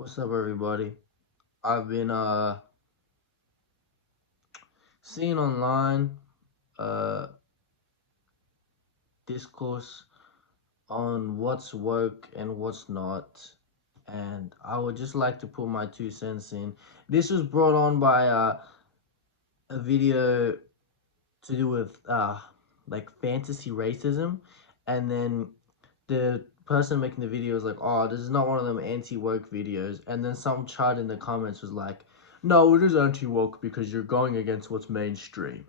What's up, everybody? I've been seeing online uh discourse on what's work and what's not, and I would just like to put my 2 cents in. This was brought on by a video to do with like fantasy racism, and then the person making the video was like, "Oh, this is not one of them anti-woke videos," and then some chart in the comments was like, "No, it is anti-woke because you're going against what's mainstream.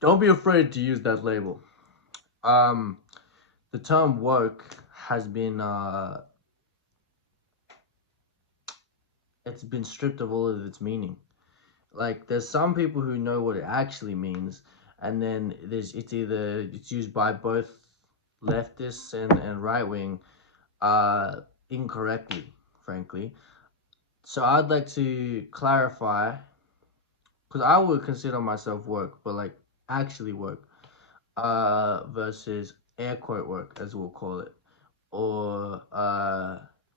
Don't be afraid to use that label." Um, the term woke has been it's been stripped of all of its meaning. Like, there's some people who know what it actually means, and then it's used by both leftists and right wing incorrectly, frankly. So I'd like to clarify, because I would consider myself work, but like actually work, versus air quote work, as we'll call it, or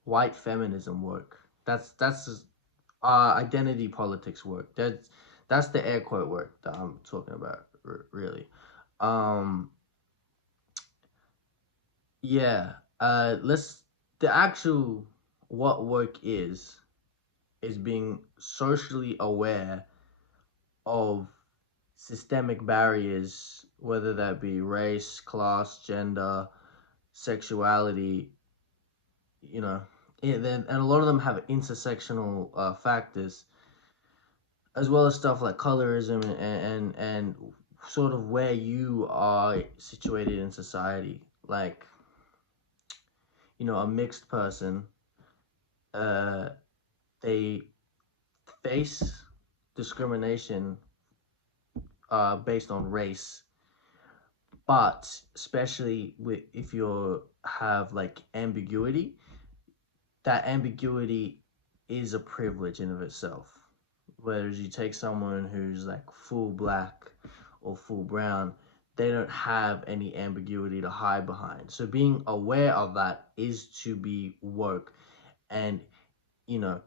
white feminism work. That's identity politics work. That's the air quote work that I'm talking about, really. Um, yeah. Let's the actual what work is being socially aware of systemic barriers, whether that be race, class, gender, sexuality, you know, and a lot of them have intersectional factors, as well as stuff like colorism and sort of where you are situated in society. Like, a mixed person, uh, they face discrimination based on race, but especially if you have like ambiguity, that ambiguity is a privilege in of itself. Whereas you take someone who's like full black or full brown, they don't have any ambiguity to hide behind. So being aware of that is to be woke. And you know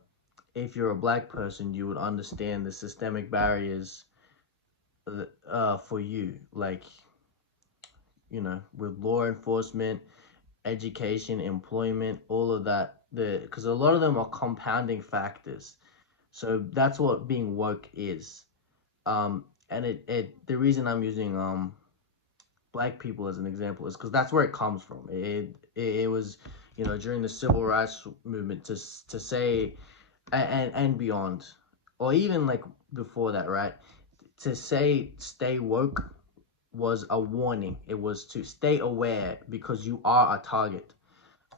if you're a black person, you would understand the systemic barriers for you, like, with law enforcement, education, employment, all of that. Because a lot of them are compounding factors. So that's what being woke is. And the reason I'm using black people as an example is because that's where it comes from. It was, during the civil rights movement to say, and beyond, or even like before that, right? To say stay woke was a warning. It was to stay aware because you are a target.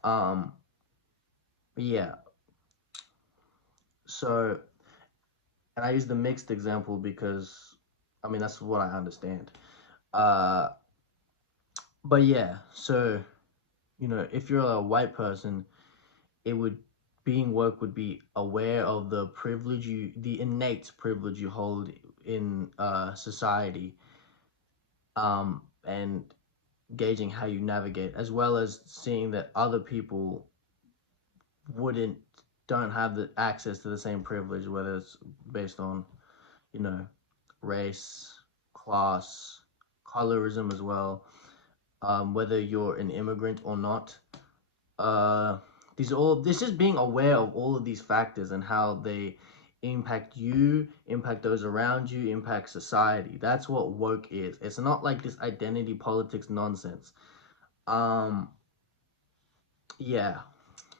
Um, yeah. So, and I use the mixed example because, I mean, that's what I understand. Uh, but yeah. So, if you're a white person, it would being woke would be aware of the innate privilege you hold in society, and gauging how you navigate, as well as seeing that other people wouldn't don't have the access to the same privilege, whether it's based on, you know race, class, colorism as well, whether you're an immigrant or not. uh this is being aware of all of these factors and how they impact you, impact those around you, impact society. That's what woke is. It's not like this identity politics nonsense. um yeah.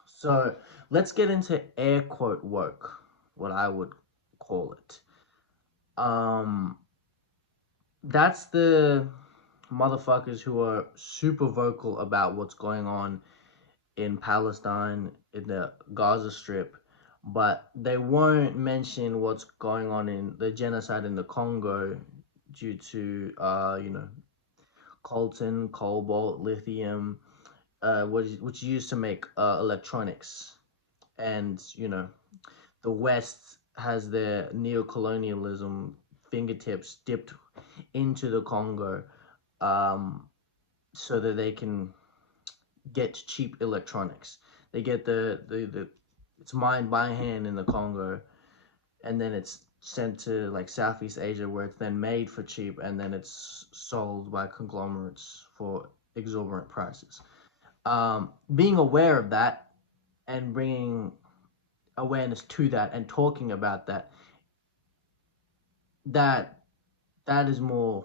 So let's get into air quote woke, what I would call it. um that's the motherfuckers who are super vocal about what's going on in Palestine, in the Gaza Strip, but they won't mention what's going on in the genocide in the Congo due to, coltan, cobalt, lithium, which is used to make electronics. And, the West has their neocolonialism fingertips dipped into the Congo, um, so that they can get cheap electronics. They get it's mined by hand in the Congo, and then it's sent to like Southeast Asia where it's then made for cheap, and then it's sold by conglomerates for exorbitant prices. Being aware of that and bringing awareness to that and talking about that that is more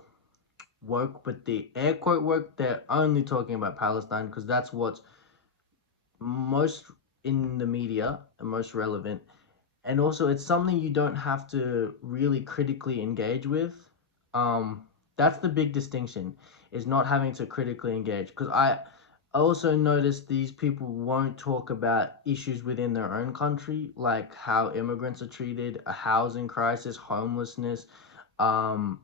work. But the air quote work, they're only talking about Palestine because that's what's most in the media and most relevant. And also, it's something you don't have to really critically engage with. um that's the big distinction, is not having to critically engage, because I also noticed these people won't talk about issues within their own country, like how immigrants are treated, a housing crisis, homelessness, um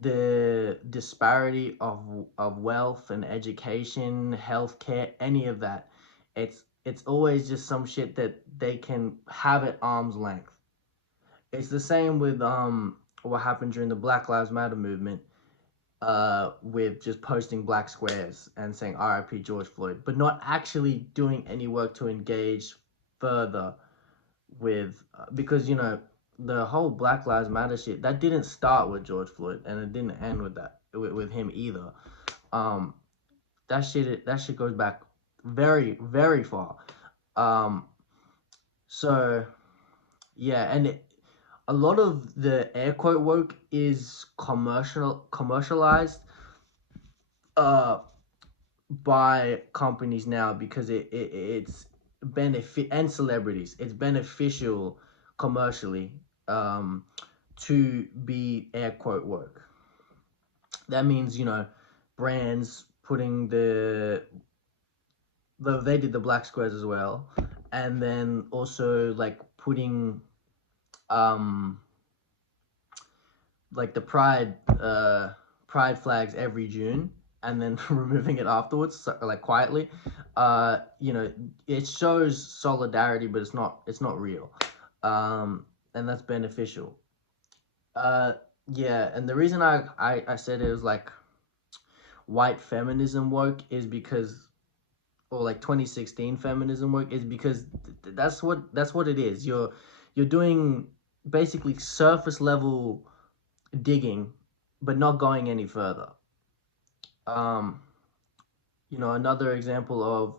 the disparity of wealth and education, healthcare, any of that. It's always just some shit that they can have at arm's length. It's the same with what happened during the Black Lives Matter movement, with just posting black squares and saying RIP George Floyd, but not actually doing any work to engage further with, because the whole Black Lives Matter shit, that didn't start with George Floyd, and it didn't end with that, with him either. Um, that shit goes back very very far. Um, so yeah, and a lot of the air quote work is commercialized uh by companies now, because it's benefit, and celebrities, it's beneficial commercially, um to be air quote work. That means, brands putting they did the black squares as well, and then also like putting um like the pride flags every June, and then removing it afterwards, so, like quietly. It shows solidarity, but it's not real. And that's beneficial. uh yeah, and the reason I said it was like white feminism work is because, or like 2016 feminism work, is because that's what it is. You're doing basically surface level digging, but not going any further. Um, another example of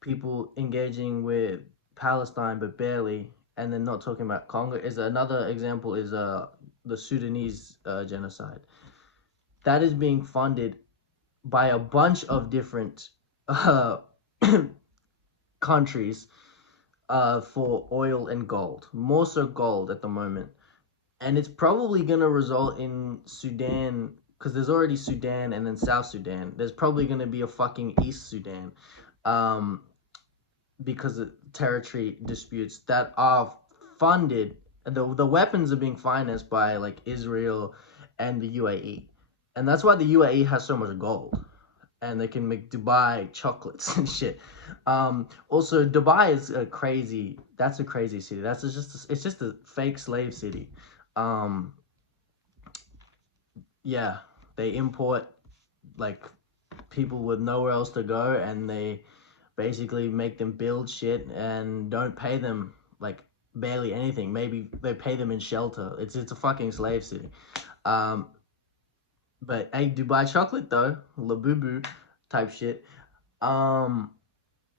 people engaging with Palestine but barely, and then not talking about Congo, is another example is the Sudanese genocide that is being funded by a bunch of different uh, countries, for oil and gold, more so gold at the moment. And it's probably gonna result in Sudan, because there's already Sudan and then South Sudan. There's probably gonna be a fucking East Sudan, um, because of territory disputes that are funded. The weapons are being financed by like Israel and the UAE, and that's why the UAE has so much gold, and they can make Dubai chocolates and shit. Also, Dubai is a crazy. That's a crazy city. It's just a fake slave city. Um, yeah, they import like people with nowhere else to go, and they basically make them build shit and don't pay them like barely anything. Maybe they pay them in shelter. It's a fucking slave city. Um, but hey, Dubai chocolate though, Labubu type shit. Um,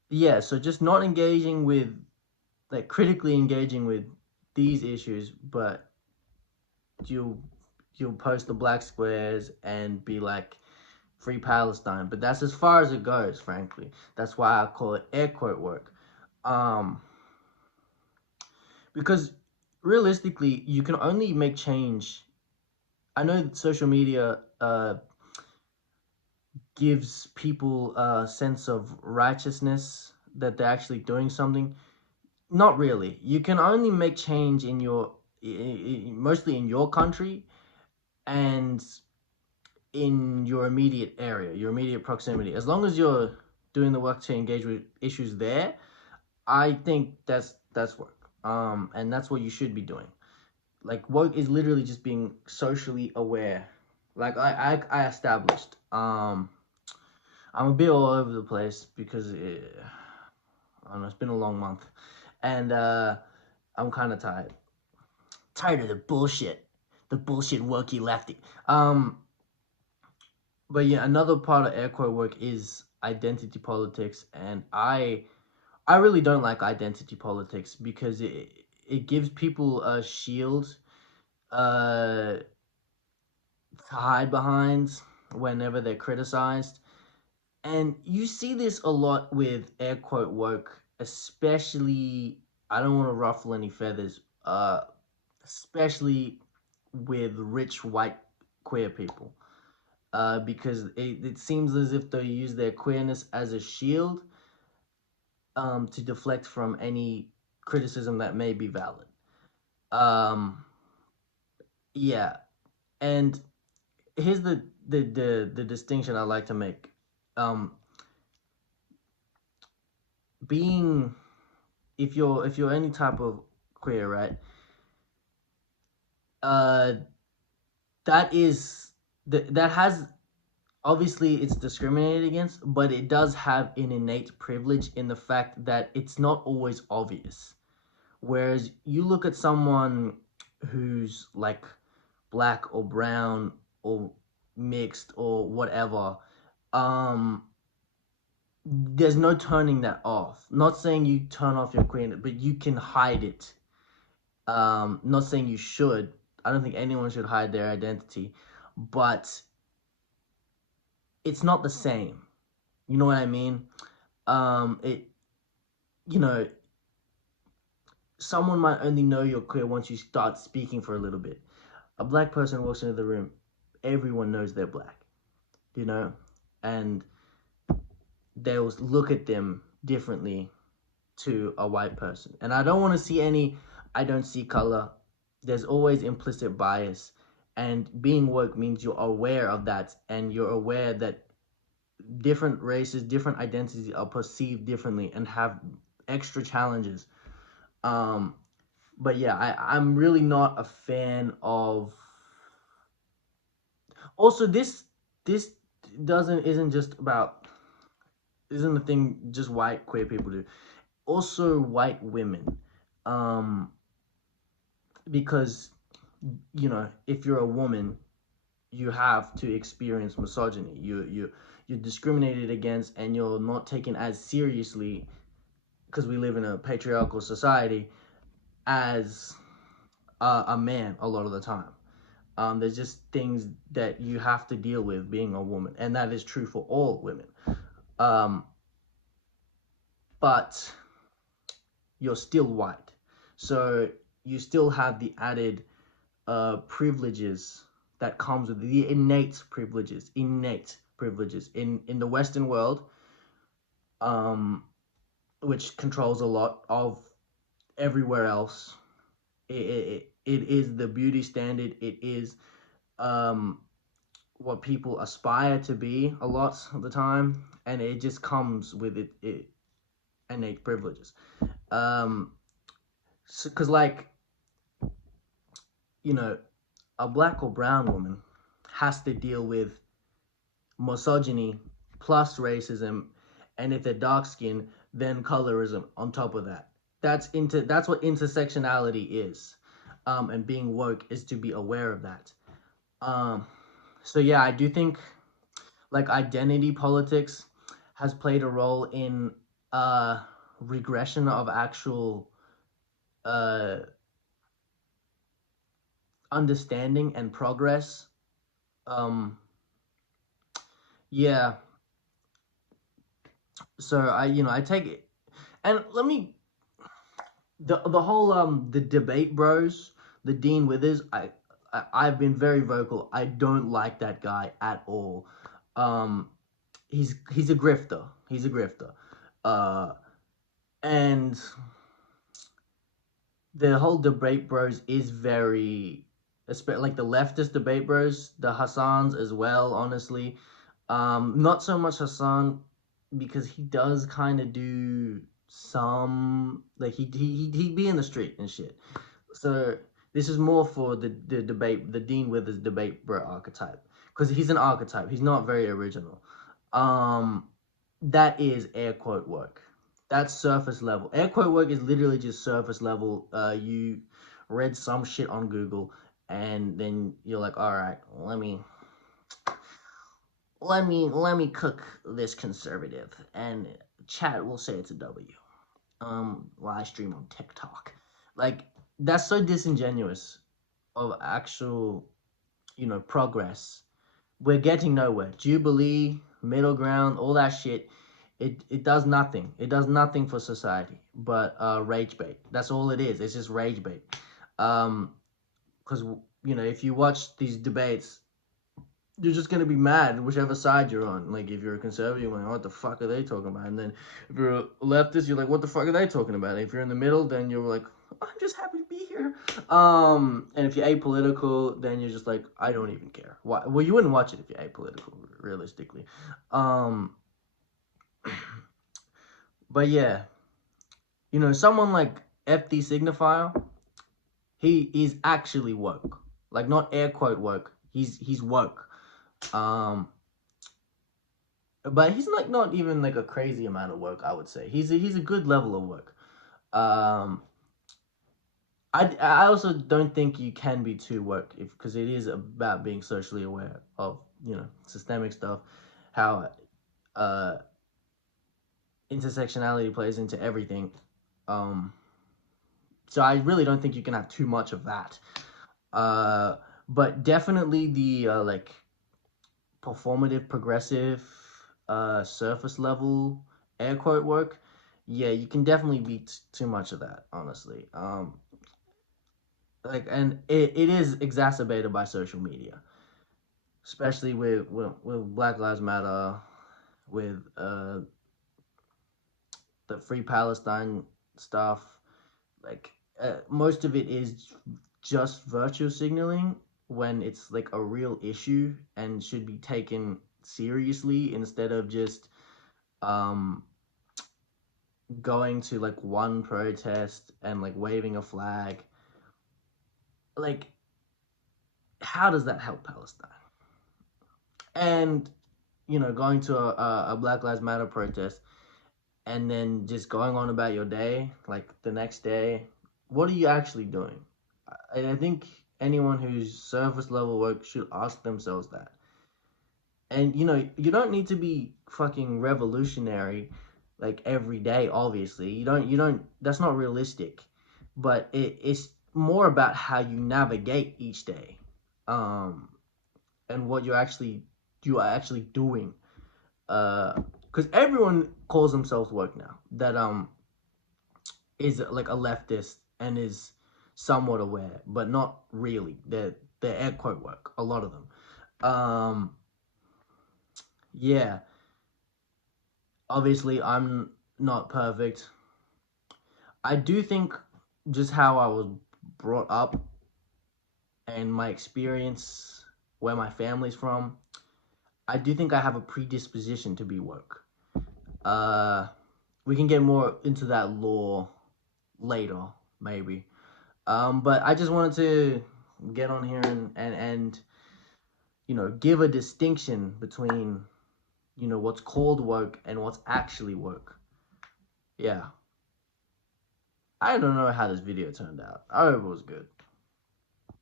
yeah, so just not engaging with, like, critically engaging with these issues, but you'll you'll post the black squares and be like free Palestine, but that's as far as it goes, frankly. That's why I call it air quote work. Um, because realistically, you can only make change. I know social media gives people a sense of righteousness that they're actually doing something. Not really. You can only make change in mostly in your country and in your immediate area, your immediate proximity. As long as you're doing the work to engage with issues there, I think that's work. And that's what you should be doing. Like, work is literally just being socially aware. Like I established. I'm a bit all over the place because I don't know, it's been a long month, and I'm kind of tired of the bullshit wokey lefty. But yeah, another part of air quote work is identity politics, and I really don't like identity politics because it gives people a shield uh to hide behind whenever they're criticized. And you see this a lot with air quote woke, especially, I don't want to ruffle any feathers, especially with rich white queer people. Because it seems as if they use their queerness as a shield to deflect from any criticism that may be valid. Um, yeah, and here's the distinction I like to make. Um, being if you're any type of queer, right? Uh, that is that has, obviously it's discriminated against, but it does have an innate privilege in the fact that it's not always obvious. Whereas you look at someone who's like black or brown or mixed or whatever, um, there's no turning that off. Not saying you turn off your queerness, but you can hide it. Not saying you should. I don't think anyone should hide their identity, but it's not the same. You know what I mean? It you know, someone might only know you're queer once you start speaking for a little bit. A black person walks into the room, everyone knows they're black, you know, and they'll look at them differently to a white person. And I don't want to see any, I don't see color. There's always implicit bias. And being woke means you're aware of that, and you're aware that different races, different identities are perceived differently and have extra challenges. Um, but yeah, I'm really not a fan of. Also, this doesn't isn't just about, isn't a thing just white queer people do. Also, white women, um, because if you're a woman, you have to experience misogyny. You're discriminated against, and you're not taken as seriously because we live in a patriarchal society as a man a lot of the time. There's just things that you have to deal with being a woman, and that is true for all women. Um, but you're still white, so you still have the added privileges that comes with the innate privileges in the Western world, um, which controls a lot of everywhere else. It is the beauty standard. It is um, what people aspire to be a lot of the time, and it just comes with it innate privileges. Um, because like you know, a black or brown woman has to deal with misogyny plus racism, and if they're dark skinned, then colorism on top of that. That's what intersectionality is. And being woke is to be aware of that. Um, so yeah, I do think like identity politics has played a role in regression of actual uh understanding and progress. Um, yeah, so I take it, and let me the whole the debate bros, the Dean Withers. I've been very vocal. I don't like that guy at all. Um, he's a grifter. He's a grifter. Uh, and the whole debate bros is very, like the leftist debate bros, the Hassans as well. Honestly, not so much Hassan because he does kind of do some like he'd be in the street and shit. So this is more for the debate, the Dean Withers debate bro archetype, because he's an archetype. He's not very original. Um, that is air quote work. That's surface level. Air quote work is literally just surface level. You read some shit on Google, and then you're like, all right, let me cook this conservative, and chat will say it's a W. While I stream on TikTok, like that's so disingenuous of actual, progress. We're getting nowhere. Jubilee, middle ground, all that shit. It does nothing. It does nothing for society but rage bait. That's all it is. It's just rage bait. Because if you watch these debates, you're just gonna be mad whichever side you're on. Like if you're a conservative, you're like, what the fuck are they talking about? And then if you're a leftist, you're like, what the fuck are they talking about? And if you're in the middle, then you're like, I'm just happy to be here. And if you're apolitical, then you're just like, I don't even care. Why? Well, you wouldn't watch it if you're apolitical, realistically. But yeah, someone like FD Signifier, he is actually woke. Like not air quote woke. He's woke. But he's like not even like a crazy amount of work. I would say he's a good level of work. Um, I also don't think you can be too woke because it is about being socially aware of systemic stuff, how uh intersectionality plays into everything. Um, so I really don't think you can have too much of that. But definitely the like performative, progressive, surface level air quote work. Yeah, you can definitely beat too much of that, honestly. Like, and it is exacerbated by social media, especially with Black Lives Matter, with the Free Palestine stuff. Like, most of it is just virtue signaling when it's like a real issue and should be taken seriously instead of just um going to like one protest and like waving a flag. Like, how does that help Palestine? And going to a Black Lives Matter protest and then just going on about your day, like the next day, what are you actually doing? I think anyone who's surface level work should ask themselves that. And you don't need to be fucking revolutionary like every day, obviously. You don't that's not realistic. But it's more about how you navigate each day. And what you are actually doing. Because everyone calls themselves woke now. That is like a leftist and is somewhat aware, but not really. They're air quote woke. A lot of them. Yeah. Obviously, I'm not perfect. I do think just how I was brought up and my experience, where my family's from, I do think I have a predisposition to be woke. Uh, we can get more into that lore later, maybe. But I just wanted to get on here and give a distinction between what's called woke and what's actually woke. Yeah. I don't know how this video turned out. I hope it was good.